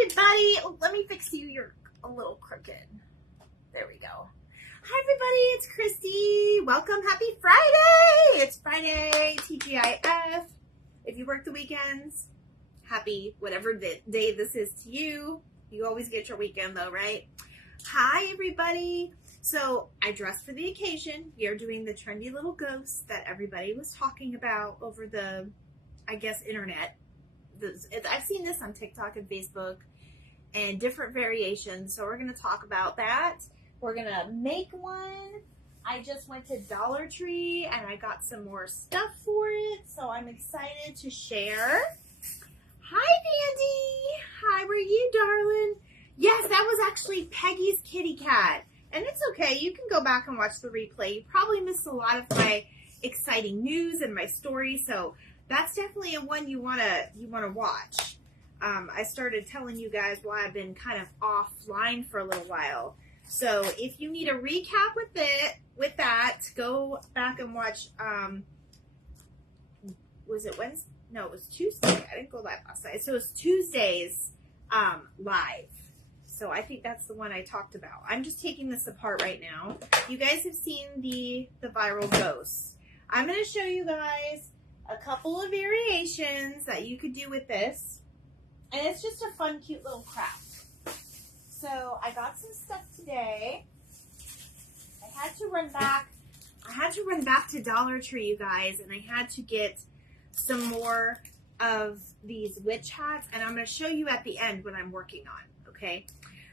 everybody. Oh, let me fix you. You're a little crooked. There we go. Hi, everybody. It's Christy. Welcome. Happy Friday. It's Friday, TGIF. If you work the weekends, happy whatever day this is to you. You always get your weekend, though, right? Hi, everybody. So I dressed for the occasion. We are doing the trendy little ghost that everybody was talking about over the, I guess, internet. I've seen this on TikTok and Facebook and different variations. So we're going to talk about that. We're going to make one. I just went to Dollar Tree and I got some more stuff for it. So I'm excited to share. Hi, Vandy. How are you, darling? Yes, that was actually Peggy's kitty cat. And it's okay. You can go back and watch the replay. You probably missed a lot of my exciting news and my story. So that's definitely a one you wanna watch. I started telling you guys why I've been kind of offline for a little while. So if you need a recap with that, go back and watch. Was it Wednesday? No, it was Tuesday. I didn't go live last night. So it was Tuesday's live. So I think that's the one I talked about. I'm just taking this apart right now. You guys have seen the viral ghosts. I'm going to show you guys a couple of variations that you could do with this. And it's just a fun, cute little craft. So I got some stuff today. I had to run back to Dollar Tree, you guys, and I had to get some more of these witch hats. And I'm going to show you at the end what I'm working on, okay?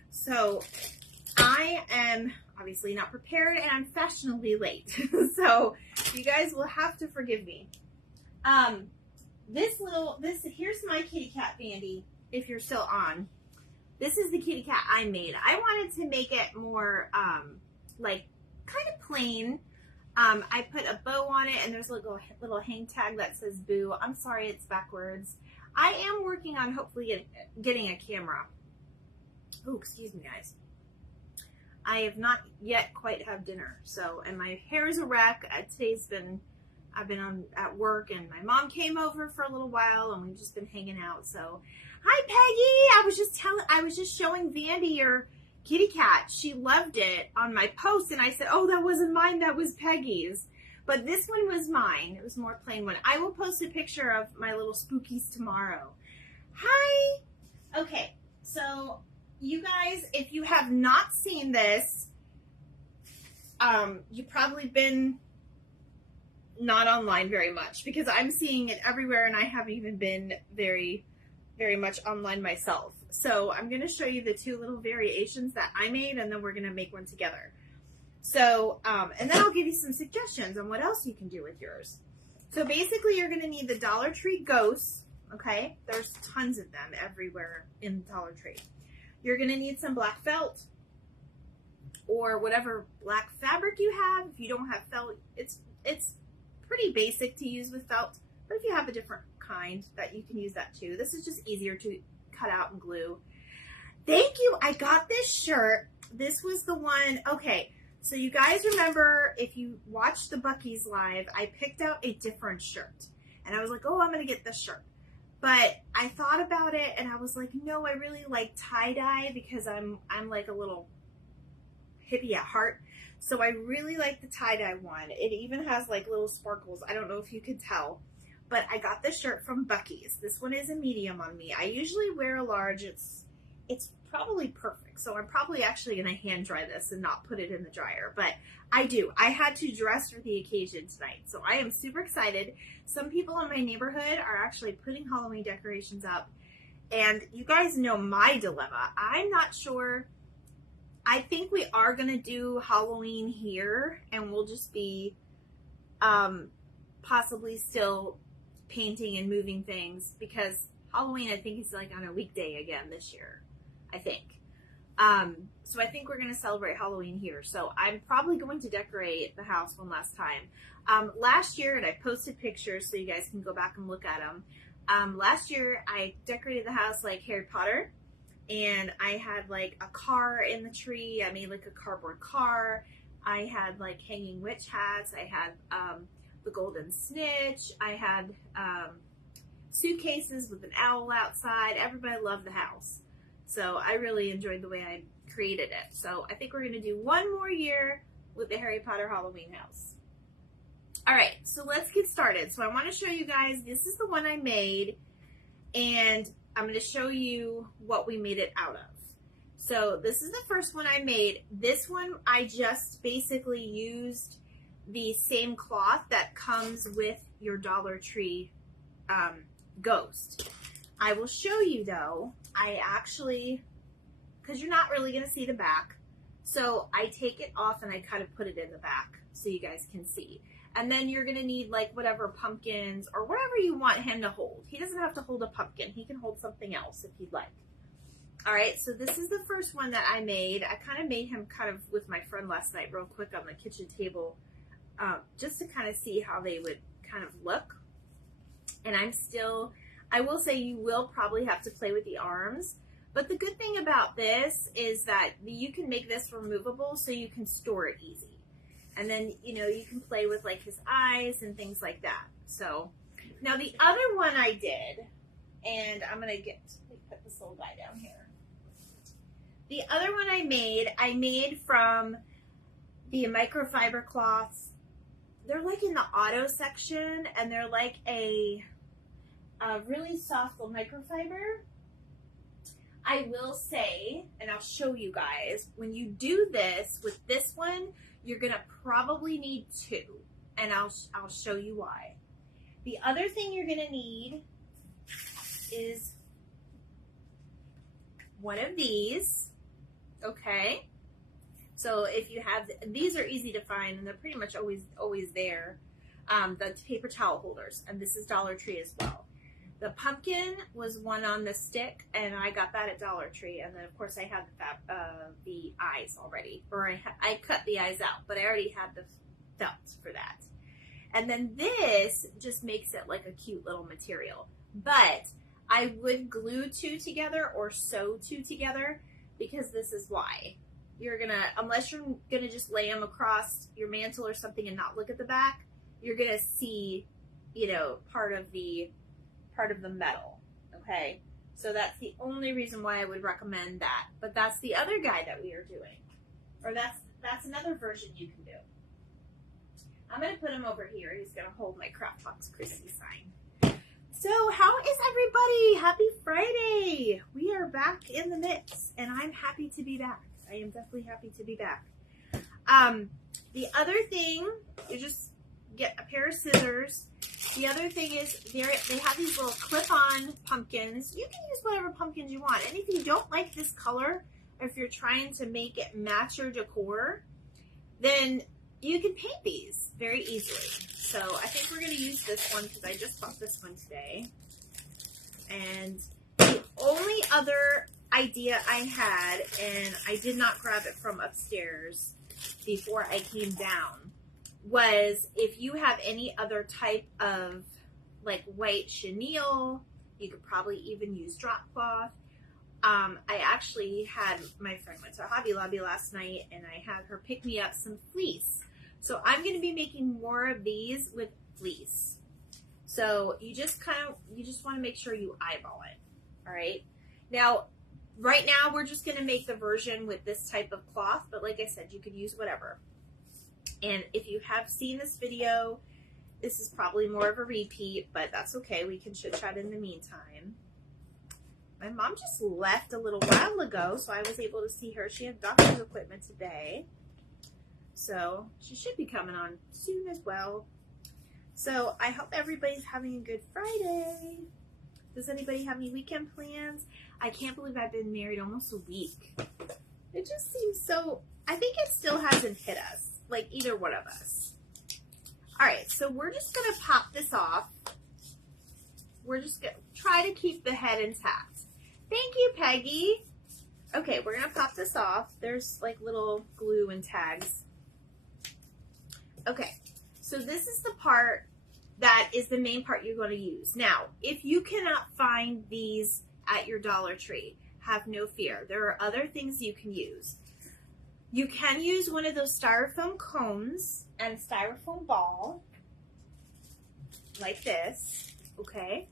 So I am obviously not prepared and I'm fashionably late. So you guys will have to forgive me. Here's my kitty cat, Vandy, if you're still on. This is the kitty cat I made. I wanted to make it more, like, kind of plain. I put a bow on it, and there's a little hang tag that says boo. I'm sorry it's backwards. I am working on hopefully getting a camera. Oh, excuse me, guys. I have not yet quite had dinner, and my hair is a wreck. I've been at work, and my mom came over for a little while, and we've just been hanging out. So, hi, Peggy. I was just showing Vandy your kitty cat. She loved it on my post, and I said, "Oh, that wasn't mine. That was Peggy's." But this one was mine. It was a more plain one. I will post a picture of my little spookies tomorrow. Hi. Okay, so you guys, if you have not seen this, you've probably been not online very much because I'm seeing it everywhere and I haven't even been very, very much online myself. So I'm going to show you the two little variations that I made and then we're going to make one together. So, and then I'll give you some suggestions on what else you can do with yours. So basically you're going to need the Dollar Tree ghosts, okay? There's tons of them everywhere in Dollar Tree. You're going to need some black felt or whatever black fabric you have. If you don't have felt, it's pretty basic to use with felt, but if you have a different kind, that you can use that too. This is just easier to cut out and glue. Thank you. I got this shirt. This was the one. Okay, so you guys remember if you watched the Buc-ee's live, I picked out a different shirt, and I was like, oh, I'm gonna get this shirt. But I thought about it, and I was like, no, I really like tie-dye because I'm like a little hippie at heart. So I really like the tie-dye one. It even has like little sparkles. I don't know if you could tell, but I got this shirt from Buc-ee's. This one is a medium on me. I usually wear a large. It's probably perfect. So I'm probably actually going to hand dry this and not put it in the dryer, but I do. I had to dress for the occasion tonight. So I am super excited. Some people in my neighborhood are actually putting Halloween decorations up, and you guys know my dilemma. I'm not sure. I think we are going to do Halloween here, and we'll just be possibly still painting and moving things because Halloween, I think, is like on a weekday again this year, I think. So I think we're going to celebrate Halloween here. So I'm probably going to decorate the house one last time. Last year, and I posted pictures so you guys can go back and look at them. Last year, I decorated the house like Harry Potter. And I had like a car in the tree. I made like a cardboard car. I had like hanging witch hats. I had the golden snitch. I had suitcases with an owl outside. Everybody loved the house. So I really enjoyed the way I created it. So I think we're going to do one more year with the Harry Potter Halloween house. All right, so let's get started. So I want to show you guys, this is the one I made, and I'm going to show you what we made it out of. So this is the first one I made. This one I just basically used the same cloth that comes with your Dollar Tree ghost. I will show you though, I actually, because you're not really going to see the back, so I take it off and I kind of put it in the back so you guys can see. And then you're going to need like whatever pumpkins or whatever you want him to hold. He doesn't have to hold a pumpkin. He can hold something else if he'd like. All right, so this is the first one that I made. I kind of made him kind of with my friend last night real quick on the kitchen table just to kind of see how they would kind of look. And I will say you will probably have to play with the arms. But the good thing about this is that you can make this removable so you can store it easy. And then, you know, you can play with like his eyes and things like that. So now the other one I did, and I'm going to put this little guy down here. The other one I made from the microfiber cloths. They're like in the auto section, and they're like a really soft little microfiber. I will say, and I'll show you guys, when you do this with this one, you're gonna probably need two, and I'll show you why. The other thing you're gonna need is one of these, okay? So if you have, these are easy to find, and they're pretty much always there. The paper towel holders, and this is Dollar Tree as well. The pumpkin was one on the stick, and I got that at Dollar Tree. And then, of course, I had the eyes already. Or I cut the eyes out, but I already had the felt for that. And then this just makes it like a cute little material. But I would glue two together or sew two together, because this is why. You're going to, unless you're going to just lay them across your mantle or something and not look at the back, you're going to see, you know, part of the metal, okay? So that's the only reason why I would recommend that. But that's the other guy that we are doing. Or that's another version you can do. I'm going to put him over here. He's going to hold my Craft Box Chrissy sign. So how is everybody? Happy Friday. We are back in the mix, and I'm happy to be back. I am definitely happy to be back. The other thing, you just get a pair of scissors. The other thing is they have these little clip-on pumpkins. You can use whatever pumpkins you want. And if you don't like this color, or if you're trying to make it match your decor, then you can paint these very easily. So I think we're going to use this one because I just bought this one today. And the only other idea I had, and I did not grab it from upstairs before I came down, was if you have any other type of like white chenille, you could probably even use drop cloth. I actually had, my friend went to Hobby Lobby last night, and I had her pick me up some fleece. So I'm going to be making more of these with fleece. So you just want to make sure you eyeball it. All right. Now, right now we're just going to make the version with this type of cloth, but like I said, you could use whatever. And if you have seen this video, this is probably more of a repeat, but that's okay. We can chit chat in the meantime. My mom just left a little while ago, so I was able to see her. She had doctor's appointment today. So she should be coming on soon as well. So I hope everybody's having a good Friday. Does anybody have any weekend plans? I can't believe I've been married almost a week. It just seems so, I think it still hasn't hit us, like either one of us. All right, so we're just going to pop this off. We're just going to try to keep the head intact. Thank you, Peggy. Okay, we're going to pop this off. There's like little glue and tags. Okay, so this is the part that is the main part you're going to use. Now, if you cannot find these at your Dollar Tree, have no fear. There are other things you can use. You can use one of those styrofoam cones and a styrofoam ball, like this, okay?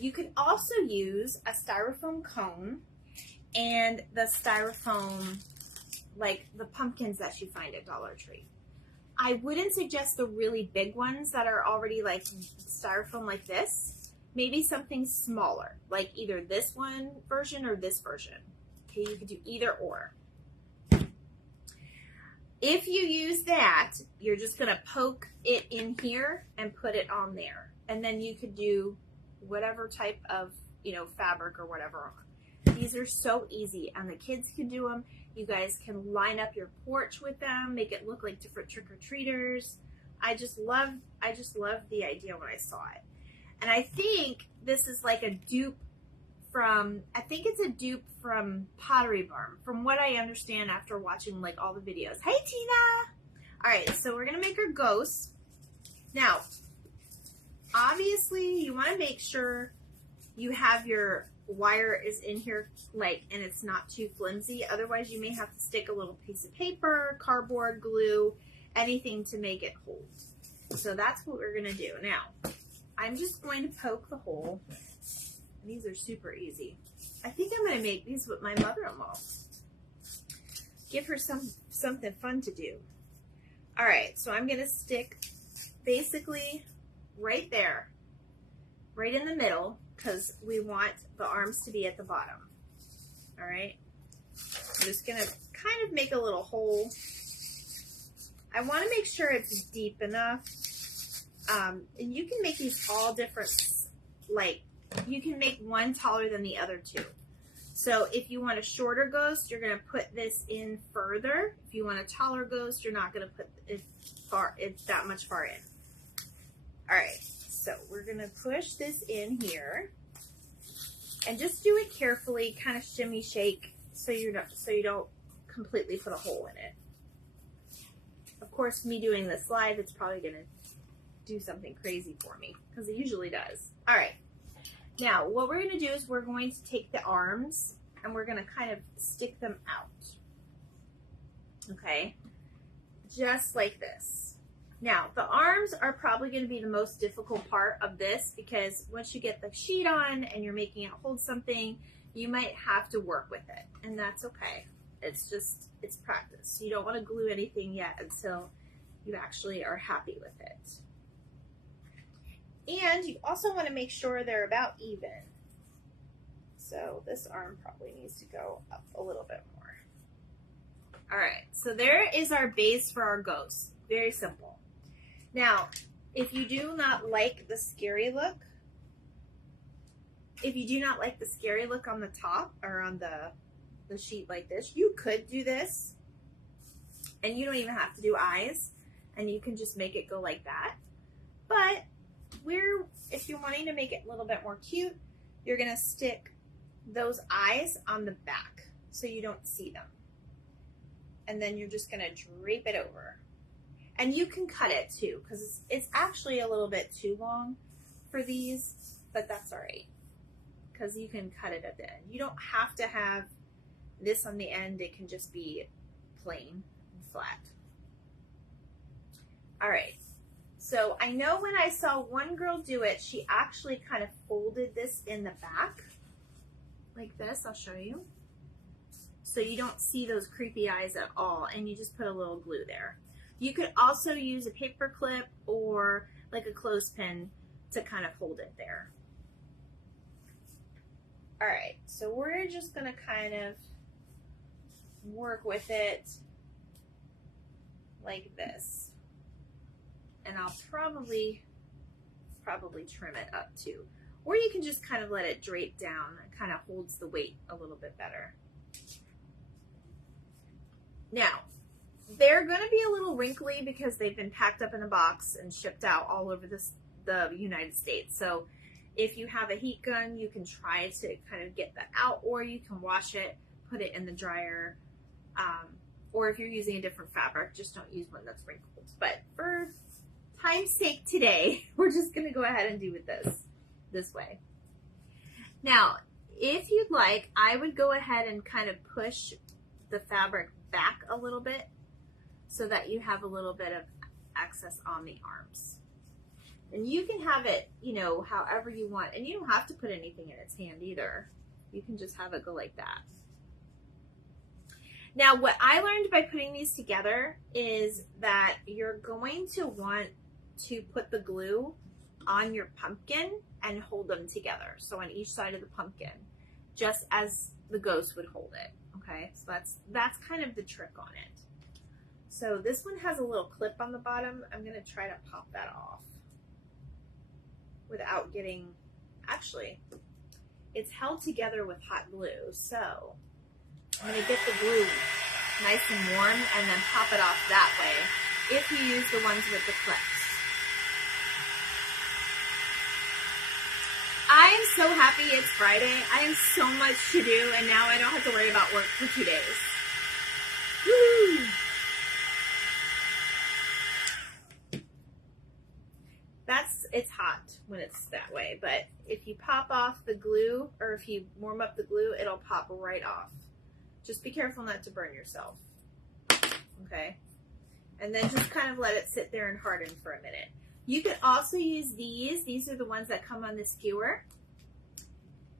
You could also use a styrofoam cone and the styrofoam, like the pumpkins that you find at Dollar Tree. I wouldn't suggest the really big ones that are already like styrofoam like this. Maybe something smaller, like either this one version or this version. Okay, you could do either or. If you use that, you're just gonna poke it in here and put it on there. And then you could do whatever type of, fabric or whatever on. These are so easy, and the kids can do them. You guys can line up your porch with them, make it look like different trick-or-treaters. I just love the idea when I saw it. And I think this is like a dupe from, Pottery Barn, from what I understand after watching like all the videos. Hey Tina! All right, so we're gonna make our ghost. Now, obviously you wanna make sure you have your wire is in here, and it's not too flimsy. Otherwise, you may have to stick a little piece of paper, cardboard, glue, anything to make it hold. So that's what we're gonna do. Now, I'm just going to poke the hole. These are super easy. I think I'm gonna make these with my mother-in-law. Give her something fun to do. All right, so I'm gonna stick basically right there, right in the middle, because we want the arms to be at the bottom. All right, I'm just gonna kind of make a little hole. I want to make sure it's deep enough, and you can make these all different, you can make one taller than the other two. So if you want a shorter ghost, you're gonna put this in further. If you want a taller ghost, you're not gonna put it that much far in. All right. So we're gonna push this in here, and just do it carefully, kind of shimmy shake, so you don't completely put a hole in it. Of course, me doing this live, it's probably gonna do something crazy for me, because it usually does. All right. Now, what we're gonna do is we're going to take the arms and we're gonna kind of stick them out. Okay, just like this. Now, the arms are probably going to be the most difficult part of this, because once you get the sheet on and you're making it hold something, you might have to work with it, and that's okay. It's practice. You don't want to glue anything yet until you actually are happy with it. And you also want to make sure they're about even. So this arm probably needs to go up a little bit more. All right, so there is our base for our ghost. Very simple. Now, if you do not like the scary look, on the top or on the sheet like this, you could do this, and you don't even have to do eyes, and you can just make it go like that. But if you're wanting to make it a little bit more cute, you're gonna stick those eyes on the back so you don't see them. And then you're just gonna drape it over. And you can cut it too, because it's actually a little bit too long for these, but that's all right, because you can cut it at the end. You don't have to have this on the end. It can just be plain and flat. All right, so I know when I saw one girl do it, she actually kind of folded this in the back like this. I'll show you. So you don't see those creepy eyes at all, and you just put a little glue there. You could also use a paper clip or like a clothespin to kind of hold it there. All right, so we're just gonna kind of work with it like this. And I'll probably trim it up too. Or you can just kind of let it drape down. It kind of holds the weight a little bit better. Now, they're going to be a little wrinkly because they've been packed up in a box and shipped out all over the United States. So if you have a heat gun, you can try to kind of get that out, or you can wash it, put it in the dryer. Or if you're using a different fabric, just don't use one that's wrinkled. But for time's sake today, we're just going to go ahead and do it this way. Now, if you'd like, I would go ahead and kind of push the fabric back a little bit, so that you have a little bit of access on the arms. And you can have it, you know, however you want. And you don't have to put anything in its hand either. You can just have it go like that. Now, what I learned by putting these together is that you're going to want to put the glue on your pumpkin and hold them together. So on each side of the pumpkin, just as the ghost would hold it. Okay, so that's kind of the trick on it. So this one has a little clip on the bottom. I'm gonna try to pop that off without getting, actually, it's held together with hot glue. So I'm gonna get the glue nice and warm and then pop it off that way if you use the ones with the clips. I am so happy it's Friday. I have so much to do, and now I don't have to worry about work for 2 days. Woo! It's hot when it's that way, but if you pop off the glue, or if you warm up the glue, it'll pop right off. Just be careful not to burn yourself. Okay? And then just kind of let it sit there and harden for a minute. You could also use these. These are the ones that come on the skewer,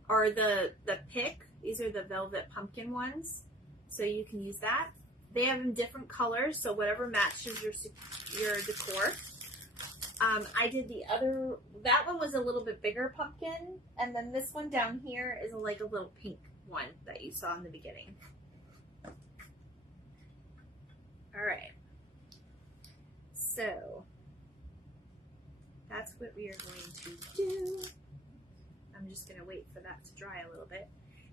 or the pick. These are the velvet pumpkin ones. So you can use that. They have them different colors, so whatever matches your decor. I did the other, that one was a little bit bigger pumpkin, and then this one down here is like a little pink one that you saw in the beginning. All right. So that's what we are going to do. I'm just going to wait for that to dry a little bit.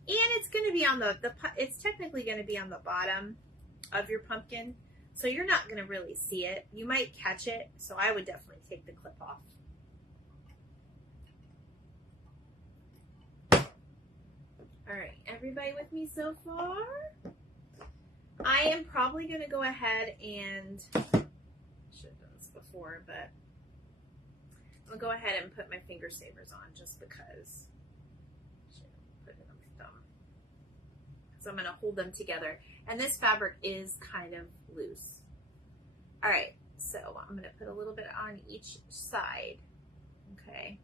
And it's going to be on it's technically going to be on the bottom of your pumpkin. So you're not going to really see it. You might catch it. So I would definitely take the clip off. All right. Everybody with me so far? I am probably going to go ahead and, should have done this before, but I'll go ahead and put my finger savers on just because. Should put it on my thumb. So I'm going to hold them together. And this fabric is kind of loose. All right, so I'm going to put a little bit on each side. Okay.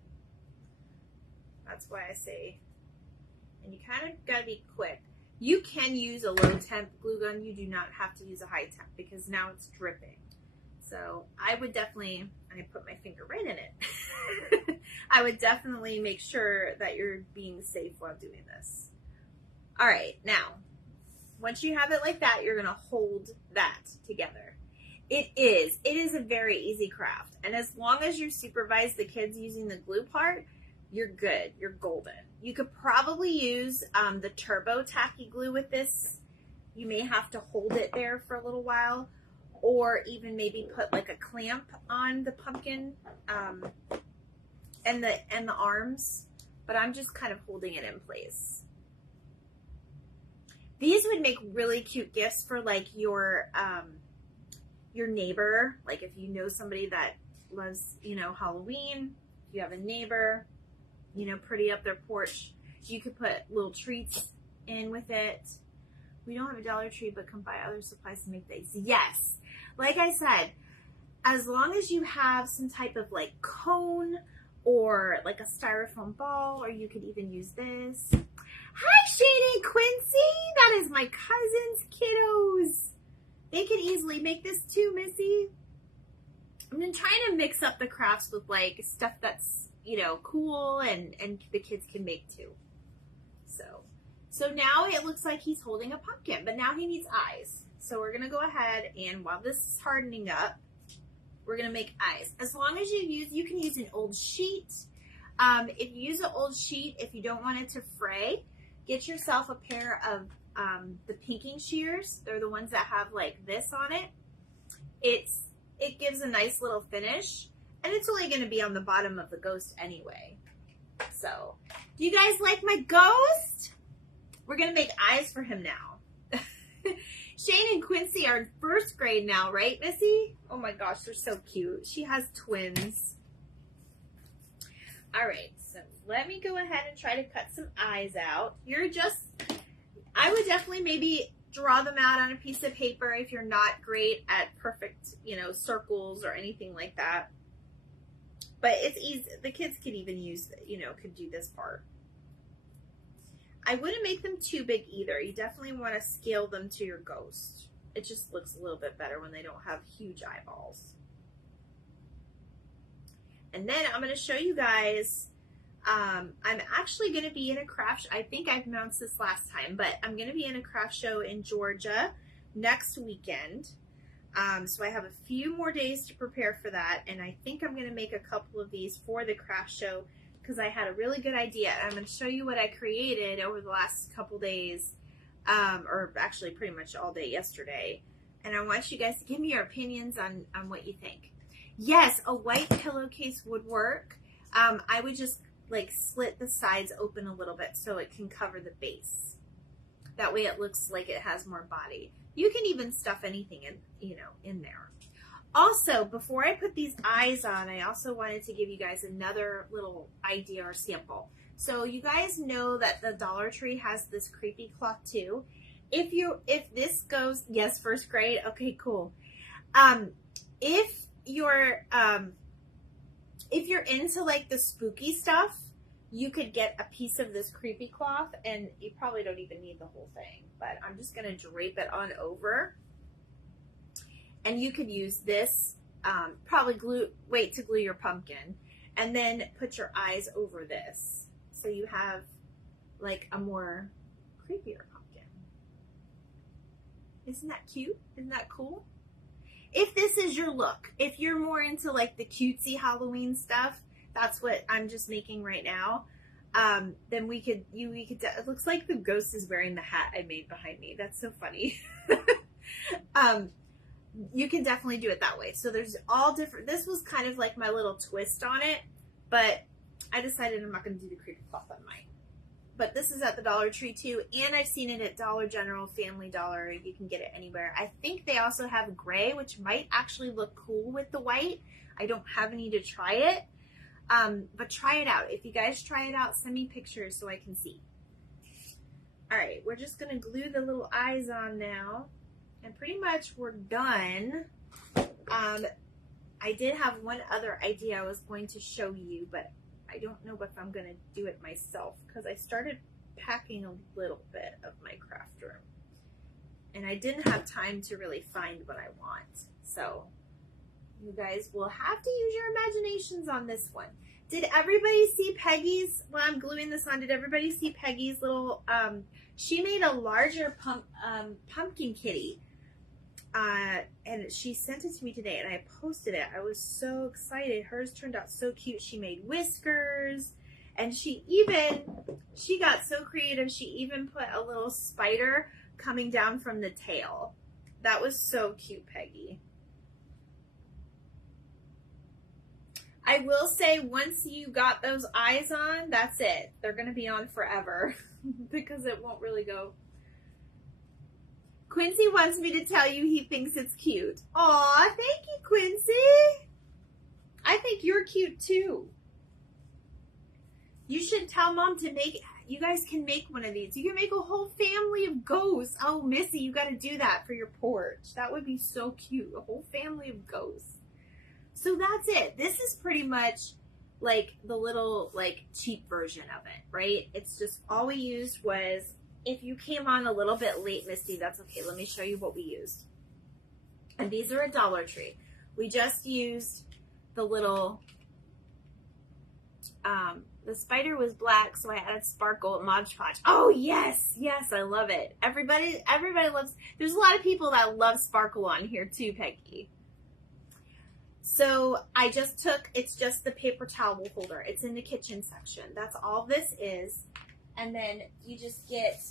That's why I say, and you kind of got to be quick. You can use a low temp glue gun. You do not have to use a high temp because now it's dripping. So I would definitely, and I put my finger right in it. I would definitely make sure that you're being safe while doing this. All right, now, once you have it like that, you're gonna hold that together. It is a very easy craft. And as long as you supervise the kids using the glue part, you're good, you're golden. You could probably use the turbo tacky glue with this. You may have to hold it there for a little while, or even maybe put like a clamp on the pumpkin and the arms, but I'm just kind of holding it in place. These would make really cute gifts for like your neighbor. Like if you know somebody that loves, you know, Halloween, if you have a neighbor, you know, pretty up their porch, you could put little treats in with it. We don't have a Dollar Tree, but can buy other supplies to make these. Yes. Like I said, as long as you have some type of like cone or like a styrofoam ball, or you could even use this. Hi, Shane and Quincy. That is my cousin's kiddos. They could easily make this too, Missy. I've been trying to mix up the crafts with like stuff that's, you know, cool and the kids can make too. So now it looks like he's holding a pumpkin, but now he needs eyes. So we're going to go ahead and while this is hardening up, we're going to make eyes. As long as you can use an old sheet. If you use an old sheet, if you don't want it to fray, get yourself a pair of the pinking shears. They're the ones that have like this on it. It gives a nice little finish, and it's only going to be on the bottom of the ghost anyway. So, do you guys like my ghost? We're going to make eyes for him now. Shane and Quincy are in first grade now, right, Missy? Oh my gosh, they're so cute. She has twins. All right, so let me go ahead and try to cut some eyes out. I would definitely maybe draw them out on a piece of paper if you're not great at perfect, you know, circles or anything like that. But it's easy. The kids could even use, you know, could do this part. I wouldn't make them too big either. You definitely want to scale them to your ghost. It just looks a little bit better when they don't have huge eyeballs. And then I'm going to show you guys, I'm actually going to be in a craft, I think I've announced this last time, but I'm going to be in a craft show in Georgia next weekend. So I have a few more days to prepare for that, and I think I'm going to make a couple of these for the craft show because I had a really good idea. I'm going to show you what I created over the last couple days, or actually pretty much all day yesterday, and I want you guys to give me your opinions on what you think. Yes, a white pillowcase would work. I would just like slit the sides open a little bit so it can cover the base. That way it looks like it has more body. You can even stuff anything in, you know, in there. Also, before I put these eyes on, I also wanted to give you guys another little idea or sample. So you guys know that the Dollar Tree has this creepy cloth too. If this goes, yes, first grade, okay, cool. If you're into like the spooky stuff, you could get a piece of this creepy cloth, and you probably don't even need the whole thing, but I'm just going to drape it on over. And you could use this, probably wait to glue your pumpkin, and then put your eyes over this. So you have like a more creepier pumpkin. Isn't that cute? Isn't that cool? If this is your look, if you're more into like the cutesy Halloween stuff, that's what I'm just making right now. Then we could, it looks like the ghost is wearing the hat I made behind me. That's so funny. You can definitely do it that way. So there's all different, this was kind of like my little twist on it, but I decided I'm not going to do the creepy cloth on mine. But this is at the Dollar Tree too, and I've seen it at Dollar General, Family Dollar. You can get it anywhere. I think they also have gray, which might actually look cool with the white. I don't have any to try it, but try it out. If you guys try it out, send me pictures so I can see. All right, we're just going to glue the little eyes on now, and pretty much we're done. I did have one other idea I was going to show you, but I don't know if I'm going to do it myself because I started packing a little bit of my craft room and I didn't have time to really find what I want. So you guys will have to use your imaginations on this one. Did everybody see Peggy's, while I'm gluing this on, did everybody see Peggy's little, she made a larger pumpkin kitty. And she sent it to me today and I posted it. I was so excited. Hers turned out so cute. She made whiskers and she got so creative. She even put a little spider coming down from the tail. That was so cute, Peggy. I will say once you got those eyes on, that's it. They're going to be on forever because it won't really go. Quincy wants me to tell you he thinks it's cute. Aw, thank you, Quincy. I think you're cute too. You should tell Mom to make, you guys can make one of these. You can make a whole family of ghosts. Oh, Missy, you got to do that for your porch. That would be so cute. A whole family of ghosts. So that's it. This is pretty much like the little like cheap version of it, right? It's just all we used was, if you came on a little bit late, Misty, that's okay. Let me show you what we used. And these are a Dollar Tree. We just used the little, the spider was black, so I added sparkle at Mod Podge. Oh, yes, yes, I love it. Everybody loves, there's a lot of people that love sparkle on here too, Peggy. So I just took, it's just the paper towel holder. It's in the kitchen section. That's all this is. And then you just get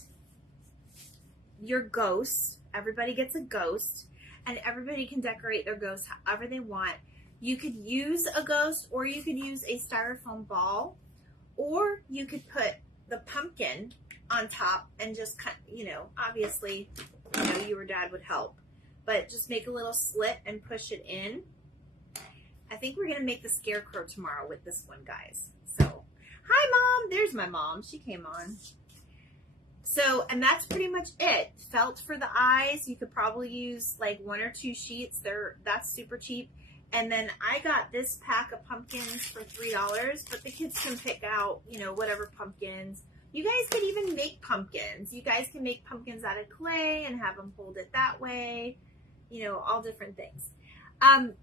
your ghosts. Everybody gets a ghost, and everybody can decorate their ghost however they want. You could use a ghost, or you could use a styrofoam ball, or you could put the pumpkin on top and just cut, you know, obviously, you know, you or Dad would help, but just make a little slit and push it in. I think we're going to make the scarecrow tomorrow with this one, guys. So hi, Mom. There's my mom. She came on. So, and that's pretty much it. Felt for the eyes. You could probably use like 1 or 2 sheets. That's super cheap. And then I got this pack of pumpkins for $3, but the kids can pick out, you know, whatever pumpkins. You guys could even make pumpkins. You guys can make pumpkins out of clay and have them hold it that way. You know, all different things.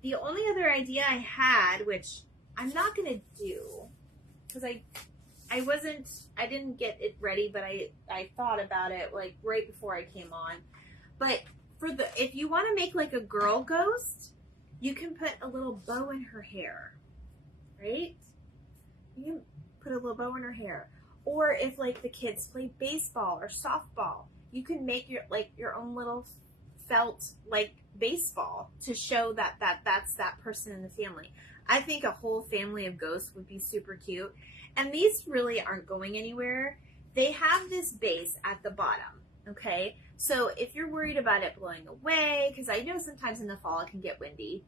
The only other idea I had, which I'm not going to do, because I didn't get it ready, but I thought about it like right before I came on. But if you want to make like a girl ghost, you can put a little bow in her hair, right? You can put a little bow in her hair. Or if like the kids play baseball or softball, you can make your own little felt like baseball to show that's that person in the family. I think a whole family of ghosts would be super cute. And these really aren't going anywhere. They have this base at the bottom, okay? So if you're worried about it blowing away, because I know sometimes in the fall it can get windy,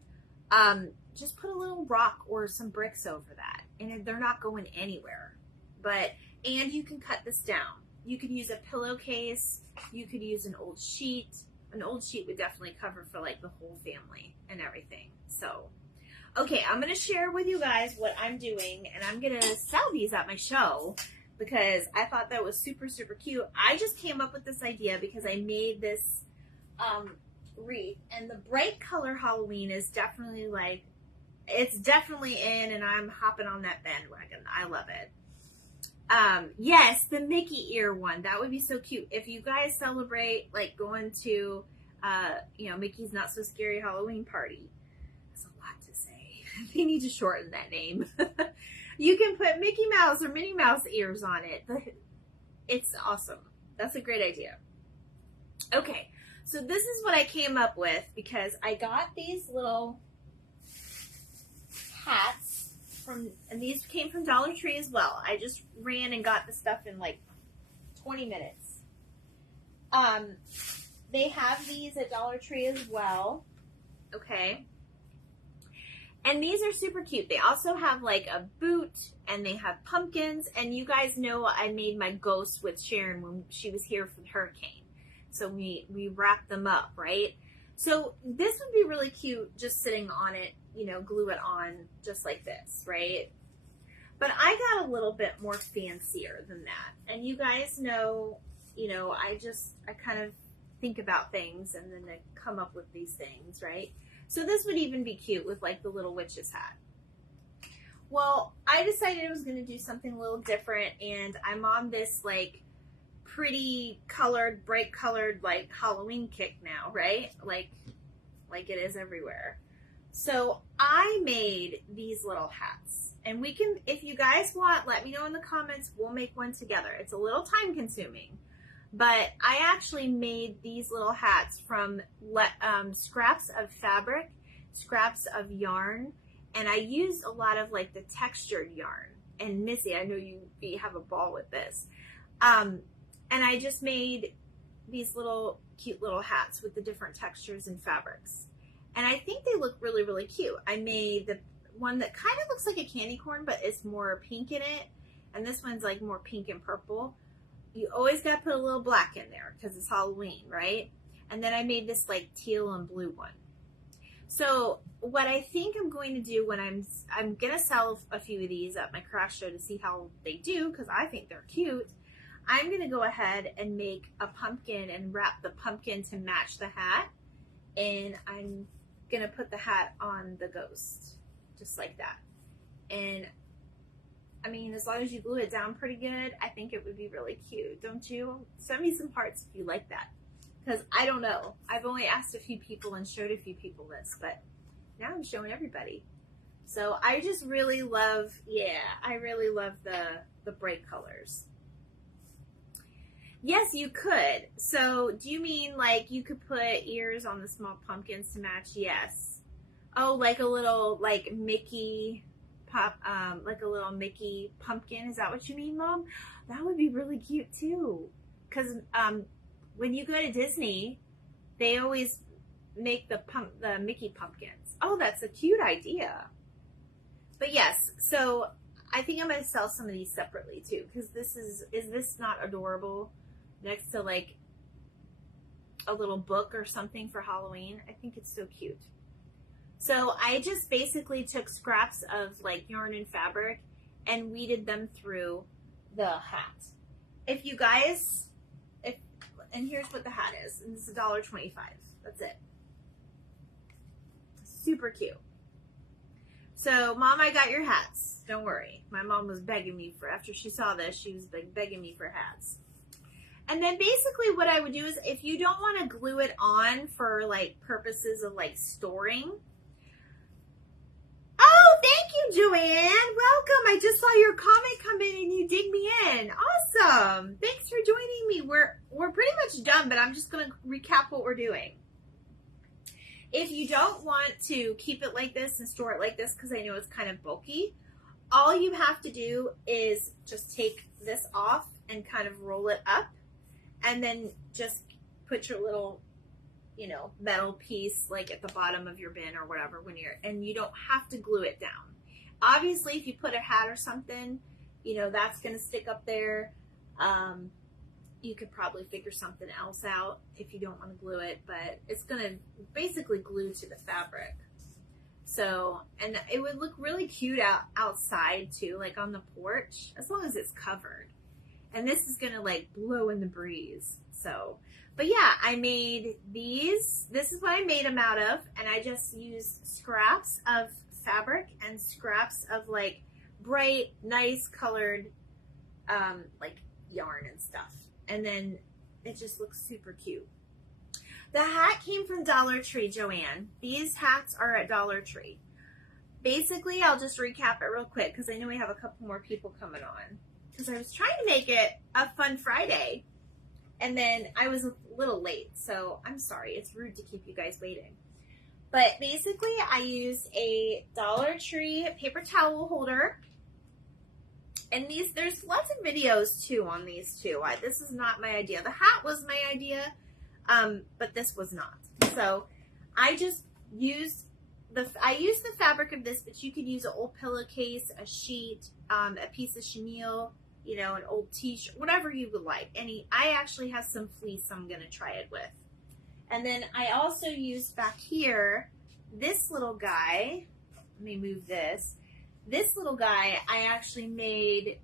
just put a little rock or some bricks over that, and they're not going anywhere. And you can cut this down. You could use a pillowcase. You could use an old sheet. An old sheet would definitely cover for like the whole family and everything. So, okay, I'm going to share with you guys what I'm doing, and I'm going to sell these at my show because I thought that was super, super cute. I just came up with this idea because I made this wreath, and the bright color Halloween is definitely like, it's definitely in, and I'm hopping on that bandwagon. I love it. Yes, the Mickey ear one. That would be so cute. If you guys celebrate like going to, you know, Mickey's Not So Scary Halloween Party. That's a lot to say. They need to shorten that name. You can put Mickey Mouse or Minnie Mouse ears on it. It's awesome. That's a great idea. Okay, so this is what I came up with because I got these little hats. And these came from Dollar Tree as well. I just ran and got the stuff in like 20 minutes. They have these at Dollar Tree as well. Okay. And these are super cute. They also have like a boot, and they have pumpkins. And you guys know I made my ghost with Sharon when she was here for the hurricane. So we wrapped them up, right? So this would be really cute just sitting on it, you know, glue it on just like this, right? But I got a little bit more fancier than that. And you guys know, you know, I kind of think about things and then I come up with these things, right? So this would even be cute with like the little witch's hat. Well, I decided I was going to do something a little different, and I'm on this like pretty colored, bright colored, like Halloween kick now, right? Like it is everywhere. So I made these little hats, and we can, if you guys want, let me know in the comments. We'll make one together. It's a little time consuming, but I actually made these little hats from scraps of fabric, scraps of yarn, and I used a lot of like the textured yarn. And Missy, I know you have a ball with this. And I just made these little cute little hats with the different textures and fabrics. And I think they look really, really cute. I made the one that kind of looks like a candy corn, but it's more pink in it. And this one's like more pink and purple. You always got to put a little black in there because it's Halloween, right? And then I made this like teal and blue one. So what I think I'm going to do when I'm going to sell a few of these at my craft show to see how they do, because I think they're cute. I'm going to go ahead and make a pumpkin and wrap the pumpkin to match the hat. And I'm going to put the hat on the ghost, just like that. And I mean, as long as you glue it down pretty good, I think it would be really cute, don't you? Send me some hearts if you like that. Because I don't know. I've only asked a few people and showed a few people this, but now I'm showing everybody. So I just really love, I really love the bright colors. Yes, you could. So do you mean like you could put ears on the small pumpkins to match? Yes. Oh, like a little like Mickey like a little Mickey pumpkin. Is that what you mean, Mom? That would be really cute too. Because when you go to Disney, they always make the Mickey pumpkins. Oh, that's a cute idea. But yes, so I think I'm going to sell some of these separately too, because is this not adorable next to like a little book or something for Halloween? I think it's so cute. So I just basically took scraps of like yarn and fabric and weeded them through the hat. If you guys, and here's what the hat is, and it's $1.25. That's it. Super cute. So, Mom, I got your hats. Don't worry. My mom was begging me for, after she saw this, she was begging me for hats. And then basically what I would do is, if you don't want to glue it on for like purposes of like storing. Oh, thank you, Joanne. Welcome. I just saw your comment come in and you dig me in. Awesome. Thanks for joining me. We're pretty much done, but I'm just going to recap what we're doing. If you don't want to keep it like this and store it like this, because I know it's kind of bulky, all you have to do is just take this off and kind of roll it up, and then just put your little, you know, metal piece like at the bottom of your bin or whatever and you don't have to glue it down. Obviously, if you put a hat or something, you know, that's going to stick up there. You could probably figure something else out if you don't want to glue it, but it's going to basically glue to the fabric. So, and it would look really cute outside too, like on the porch, as long as it's covered. And this is going to like blow in the breeze. So, but yeah, I made these. This is what I made them out of. And I just used scraps of fabric and scraps of like bright, nice colored, like yarn and stuff. And then it just looks super cute. The hat came from Dollar Tree, Joanne. These hats are at Dollar Tree. Basically, I'll just recap it real quick because I know we have a couple more people coming on. Because I was trying to make it a fun Friday, and then I was a little late, so I'm sorry. It's rude to keep you guys waiting. But basically, I used a Dollar Tree paper towel holder. And there's lots of videos too on these too. This is not my idea. The hat was my idea, but this was not. So I just used the fabric of this, but you could use an old pillowcase, a sheet, a piece of chenille, you know, an old t-shirt, whatever you would like. I actually have some fleece I'm going to try it with. And then I also used back here this little guy. Let me move this. This little guy I actually made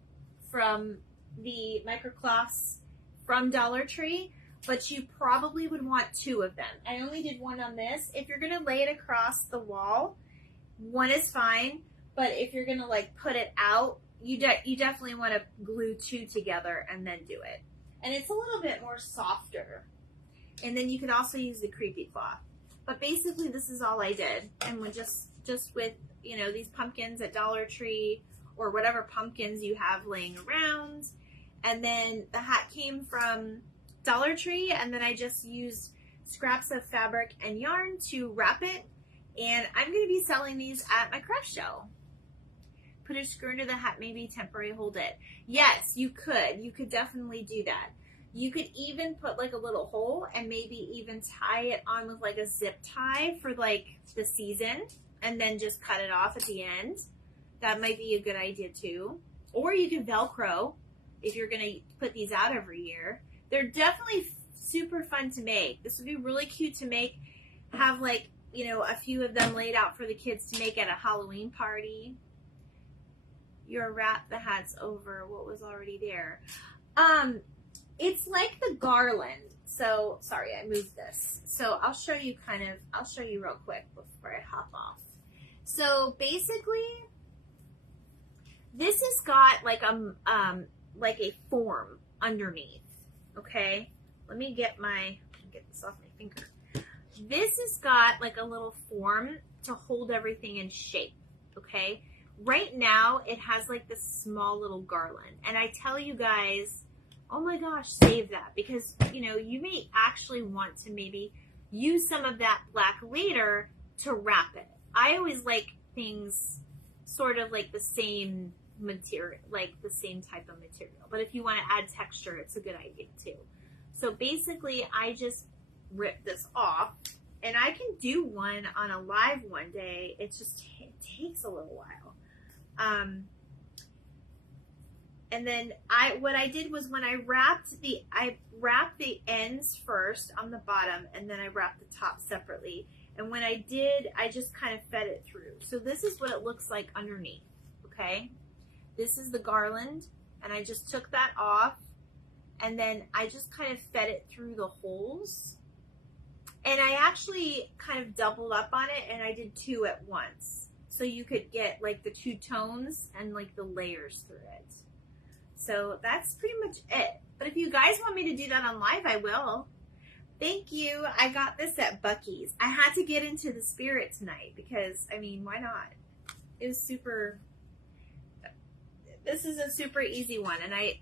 from the microcloths from Dollar Tree, but you probably would want two of them. I only did one on this. If you're going to lay it across the wall, one is fine, but if you're going to like put it out, you definitely want to glue two together and then do it. And it's a little bit more softer. And then you could also use the creepy cloth. But basically this is all I did. And we're just with, you know, these pumpkins at Dollar Tree or whatever pumpkins you have laying around. And then the hat came from Dollar Tree, and then I just used scraps of fabric and yarn to wrap it. And I'm going to be selling these at my craft show. Put a screw into the hat, maybe temporary hold it. Yes, you could. You could definitely do that. You could even put like a little hole and maybe even tie it on with like a zip tie for like the season, and then just cut it off at the end. That might be a good idea too. Or you can Velcro if you're going to put these out every year. They're definitely super fun to make. This would be really cute to make. Have like, you know, a few of them laid out for the kids to make at a Halloween party. You're wrap the hats over what was already there. It's like the garland. So, sorry, I moved this. So I'll show you real quick before I hop off. So basically, this has got like a form underneath. Okay, let me get this off my finger. This has got like a little form to hold everything in shape. Okay, right now it has like this small little garland, and I tell you guys, oh my gosh, save that, because you know, you may actually want to maybe use some of that black later to wrap it. I always like things sort of like the same material, like the same type of material. But if you want to add texture, it's a good idea too. So basically, I just rip this off, and I can do one on a live one day. It takes a little while. And then what I did was when I wrapped the ends first on the bottom, and then I wrapped the top separately. And when I did, I just kind of fed it through. So this is what it looks like underneath, okay? This is the garland, and I just took that off, and then I just kind of fed it through the holes. And I actually kind of doubled up on it, and I did 2 at once. So you could get like the 2 tones and like the layers through it. So that's pretty much it. But if you guys want me to do that on live, I will. Thank you. I got this at Buc-ee's. I had to get into the spirit tonight because, I mean, why not? It was super, this is a super easy one. And I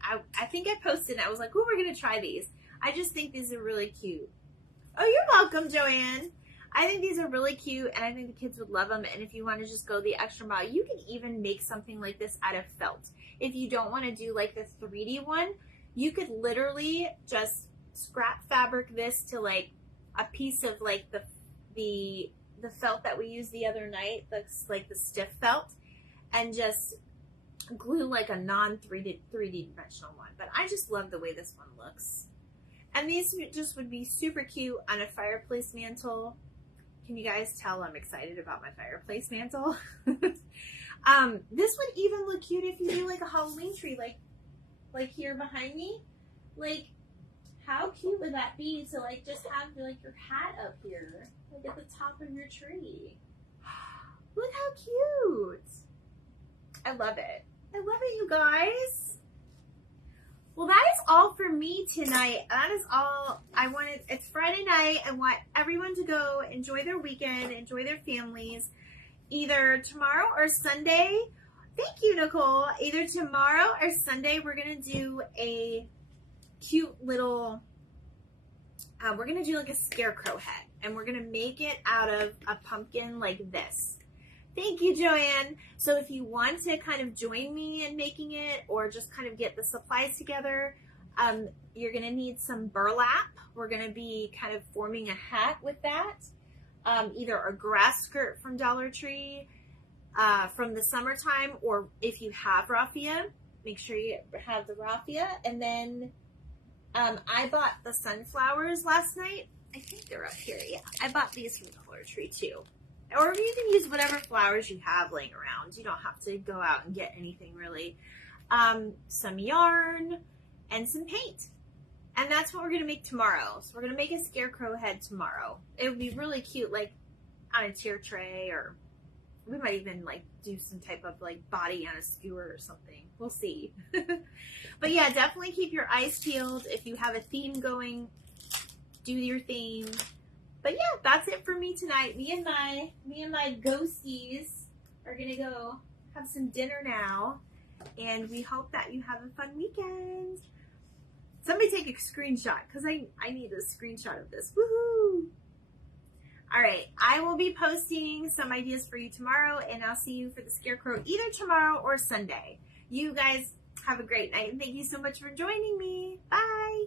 think I posted it. I was like, oh, we're going to try these. I just think these are really cute. Oh, you're welcome, Joanne. I think these are really cute, and I think the kids would love them. And if you want to just go the extra mile, you can even make something like this out of felt. If you don't want to do like the 3D one, you could literally just scrap fabric this to like a piece of like the felt that we used the other night, that's like the stiff felt, and just glue like a non-3D dimensional one. But I just love the way this one looks. And these just would be super cute on a fireplace mantle. Can you guys tell I'm excited about my fireplace mantle? This would even look cute if you do like a Halloween tree, like here behind me. Like, how cute would that be to like just have like your hat up here, like at the top of your tree? Look how cute. I love it. I love it, you guys. Well, that is all for me tonight. That is all I wanted. It's Friday night. I want everyone to go enjoy their weekend, enjoy their families, either tomorrow or Sunday. Thank you, Nicole. Either tomorrow or Sunday, we're going to do a cute little, we're going to do like a scarecrow head, and we're going to make it out of a pumpkin like this. Thank you, Joanne. So if you want to kind of join me in making it, or just kind of get the supplies together, you're going to need some burlap. We're going to be kind of forming a hat with that. Either a grass skirt from Dollar Tree from the summertime, or if you have raffia, make sure you have the raffia. And then I bought the sunflowers last night. I think they're up here. Yeah, I bought these from Dollar Tree too. Or you can use whatever flowers you have laying around. You don't have to go out and get anything really. Some yarn and some paint. And that's what we're going to make tomorrow. So we're going to make a scarecrow head tomorrow. It would be really cute, like on a tier tray, or we might even like do some type of like body on a skewer or something. We'll see. But yeah, definitely keep your eyes peeled. If you have a theme going, do your theme. But yeah, that's it for me tonight. Me and my ghosties are gonna go have some dinner now, and we hope that you have a fun weekend. Somebody take a screenshot, because I need a screenshot of this. Woohoo! All right, I will be posting some ideas for you tomorrow, and I'll see you for the scarecrow either tomorrow or Sunday. You guys have a great night, and thank you so much for joining me. Bye!